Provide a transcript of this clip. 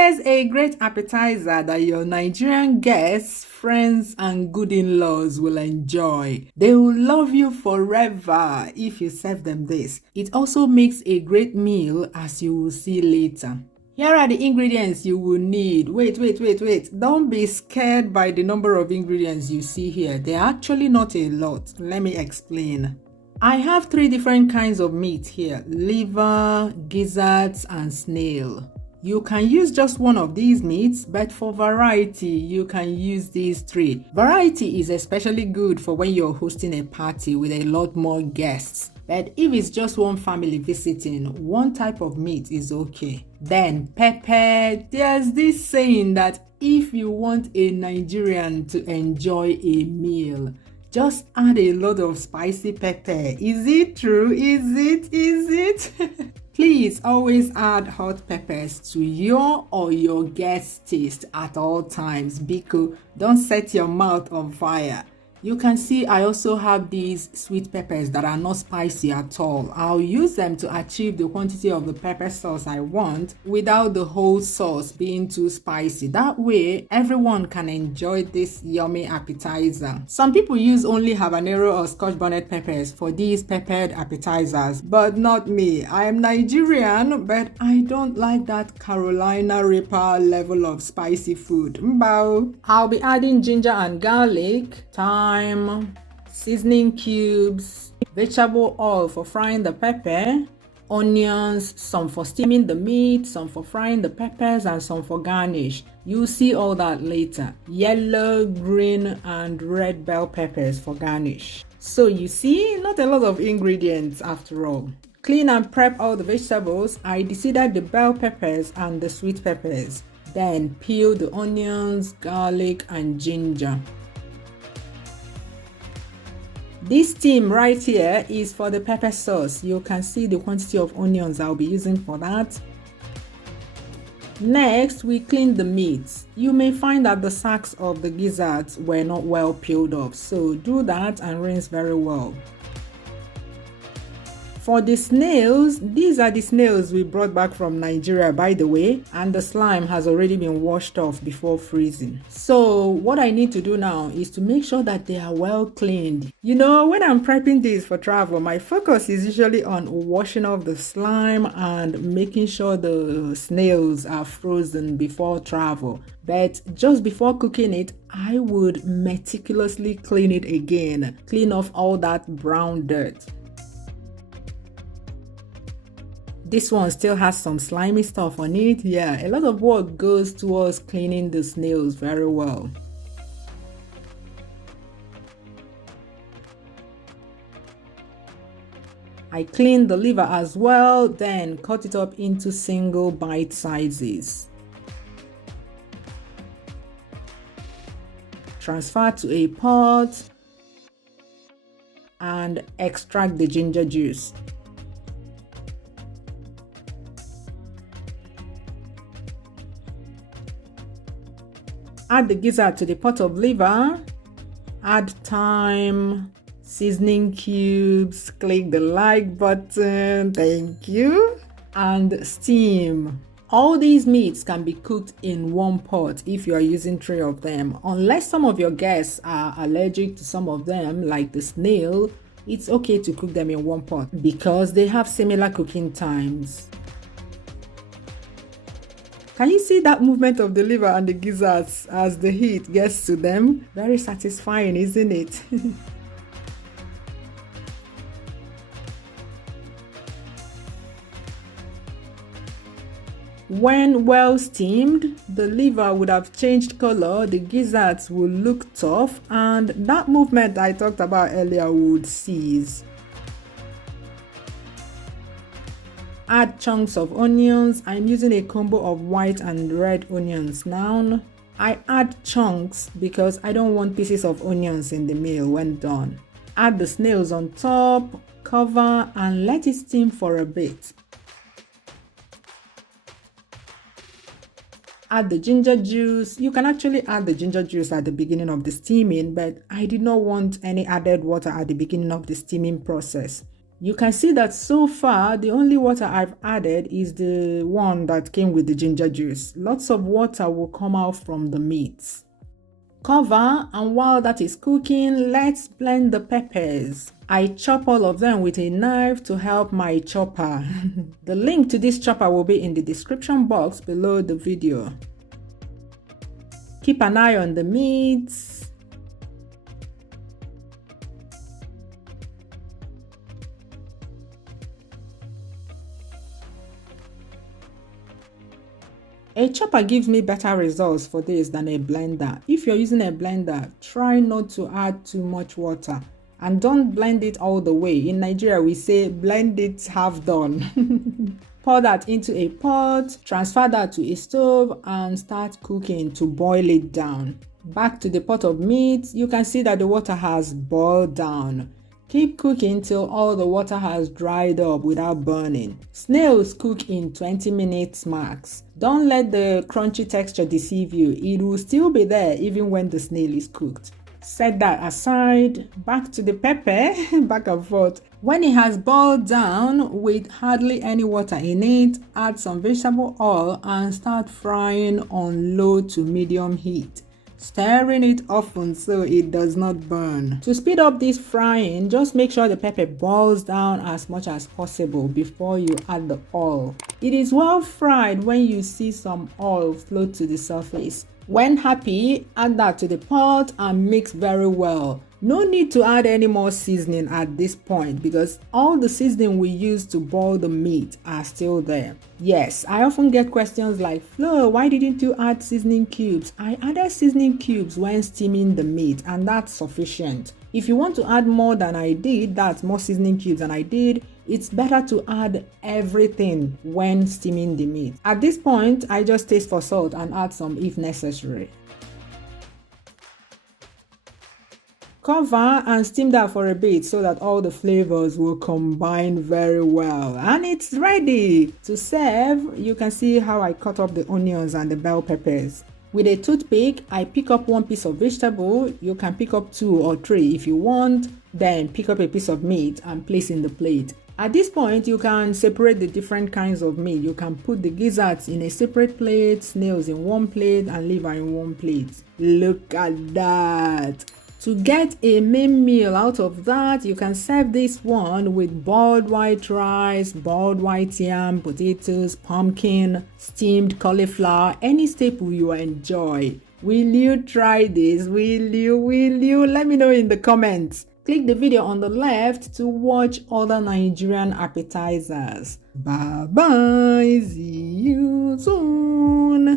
Here's a great appetizer that your Nigerian guests, friends, and good in-laws will enjoy. They will love you forever if you serve them this. It also makes a great meal, as you will see later. Here are the ingredients you will need. Wait. Don't be scared by the number of ingredients you see here. They're actually not a lot. Let me explain. I have 3 different kinds of meat here: liver, gizzards, and snail. You can use just one of these meats, but for variety, you can use these 3. Variety is especially good for when you're hosting a party with a lot more guests. But if it's just one family visiting, one type of meat is okay. Then pepper. There's this saying that if you want a Nigerian to enjoy a meal, just add a lot of spicy pepper. Is it true? Is it? Please always add hot peppers to your or your guest's taste at all times, because don't set your mouth on fire. You can see I also have these sweet peppers that are not spicy at all. I'll use them to achieve the quantity of the pepper sauce I want without the whole sauce being too spicy. That way, everyone can enjoy this yummy appetizer. Some people use only Habanero or Scotch bonnet peppers for these peppered appetizers, but not me. I am Nigerian, but I don't like that Carolina Reaper level of spicy food. Mbao. I'll be adding ginger and garlic, thyme, seasoning cubes, vegetable oil for frying the pepper, onions, some for steaming the meat, some for frying the peppers, and some for garnish. You'll see all that later. Yellow, green, and red bell peppers for garnish. So you see, not a lot of ingredients after all. Clean and prep all the vegetables. I deseeded the bell peppers and the sweet peppers. Then peel the onions, garlic, and ginger. This steam right here is for the pepper sauce. You can see the quantity of onions I'll be using for that. Next, we clean the meat. You may find that the sacks of the gizzards were not well peeled off, so do that and rinse very well. For the snails, these are the snails we brought back from Nigeria, by the way, and the slime has already been washed off before freezing. So what I need to do now is to make sure that they are well cleaned. You know, when I'm prepping these for travel, my focus is usually on washing off the slime and making sure the snails are frozen before travel. But just before cooking it, I would meticulously clean it again, clean off all that brown dirt. This one still has some slimy stuff on it. Yeah, a lot of work goes towards cleaning the snails very well. I cleaned the liver as well, then cut it up into single bite sizes. Transfer to a pot and extract the ginger juice. Add the gizzard to the pot of liver, add thyme, seasoning cubes, click the like button, thank you, and steam. All these meats can be cooked in one pot if you are using 3 of them. Unless some of your guests are allergic to some of them, like the snail, it's okay to cook them in one pot because they have similar cooking times. Can you see that movement of the liver and the gizzards as the heat gets to them? Very satisfying, isn't it? When well steamed, the liver would have changed color, the gizzards will look tough, and that movement I talked about earlier would cease. Add chunks of onions. I'm using a combo of white and red onions now. I add chunks because I don't want pieces of onions in the meal when done. Add the snails on top, cover, and let it steam for a bit. Add the ginger juice. You can actually add the ginger juice at the beginning of the steaming, but I did not want any added water at the beginning of the steaming process. You can see that so far, the only water I've added is the one that came with the ginger juice. Lots of water will come out from the meat. Cover, and while that is cooking, let's blend the peppers. I chop all of them with a knife to help my chopper. The link to this chopper will be in the description box below the video. Keep an eye on the meat. A chopper gives me better results for this than a blender. If you're using a blender, try not to add too much water and don't blend it all the way. In Nigeria, we say blend it half done. Pour that into a pot, transfer that to a stove and start cooking to boil it down. Back to the pot of meat, you can see that the water has boiled down. Keep cooking till all the water has dried up without burning. Snails cook in 20 minutes max. Don't let the crunchy texture deceive you. It will still be there even when the snail is cooked. Set that aside. Back to the pepper, back and forth. When it has boiled down with hardly any water in it, add some vegetable oil and start frying on low to medium heat, stirring it often so it does not burn. To speed up this frying, just make sure the pepper boils down as much as possible before you add the oil. It is well fried when you see some oil float to the surface. When happy, add that to the pot and mix very well. No need to add any more seasoning at this point because all the seasoning we used to boil the meat are still there. Yes, I often get questions like, Flo, why didn't you add seasoning cubes? I added seasoning cubes when steaming the meat and that's sufficient. If you want to add more than I did, that's more seasoning cubes than I did, it's better to add everything when steaming the meat. At this point, I just taste for salt and add some if necessary. Cover and steam that for a bit so that all the flavors will combine very well. And it's ready to serve. You can see how I cut up the onions and the bell peppers. With a toothpick, I pick up one piece of vegetable. You can pick up 2 or 3 if you want. Then pick up a piece of meat and place in the plate. At this point, you can separate the different kinds of meat. You can put the gizzards in a separate plate, snails in one plate, and liver in one plate. Look at that! To get a main meal out of that, you can serve this one with boiled white rice, boiled white yam, potatoes, pumpkin, steamed cauliflower, any staple you enjoy. Will you try this? Will you? Let me know in the comments. Click the video on the left to watch other Nigerian appetizers. Bye bye, see you soon.